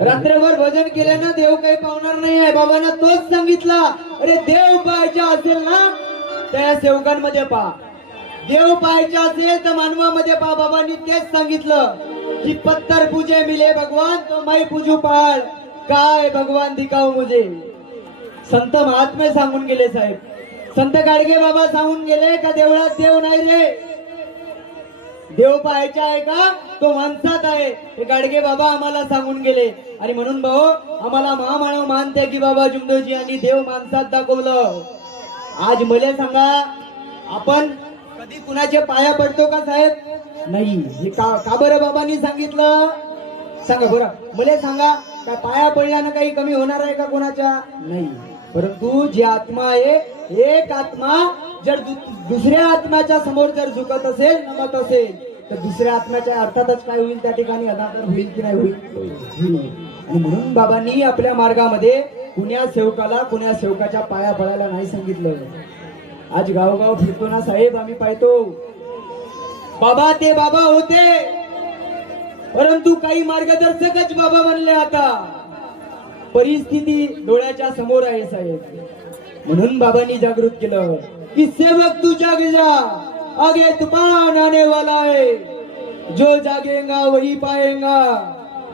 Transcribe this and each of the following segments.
रात्रभर भजन केल्यानं देव काही पावणार नाही आहे. बाबांना तोच सांगितला अरे देव पाहायचा असेल ना त्या सेवकांमध्ये पहा देव पाहायचा असेल तर मानवामध्ये पहा बाबांनी तेच सांगितलं की पत्तर पूजे मिले भगवान तो माई पूजू पाळ. काय भगवान दिखाऊ मुझे? संत महात्मे सांगून गेले साहेब. संत गाडगे बाबा सांगून गेले का देवळात देव नाही रे? देव पाहायचा आहे का? तो माणसात आहे. हे गाडगे बाबा आम्हाला सांगून गेले. आणि म्हणून भाऊ आम्हाला महामानव मानते की बाबा जुमदोजी यांनी देव माणसात दाखवलं. आज मला सांगा आपण कधी कुणाचे पाया पडतो का साहेब? नाही. हे का का बरं बाबांनी सांगितलं? सांगा बरं. मला सांगा का पाया पडल्यानं काही कमी होणार आहे का कोणाच्या? नाही. परंतु जी आत्मा आहे एक आत्मा जर दु- दुसऱ्या आत्म्याच्या समोर जर झुकत असेल नमत असेल तर दुसऱ्या आत्म्याच्या अर्थातच काय होईल त्या ठिकाणी अनादर होईल की नाही होईल. आणि म्हणून बाबांनी आपल्या मार्गामध्ये कुण्या सेवकाला कुण्या सेवकाच्या पाया पडायला नाही सांगितलं. आज गावगाव फिरतो ना साहेब आम्ही पाहतो बाबा ते बाबा होते परंतु काही मार्गदर्शकच बाबा बनले आता. परिस्थिती डोळ्याच्या समोर आहे साहेब. म्हणून बाबांनी जागृत केलं की सेवक तू जागे जा आगे तूफान आने वाला है जो जागेगा वही पाएगा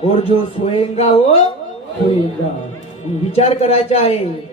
और जो सोएगा वो होएगा विचार करायचा आहे.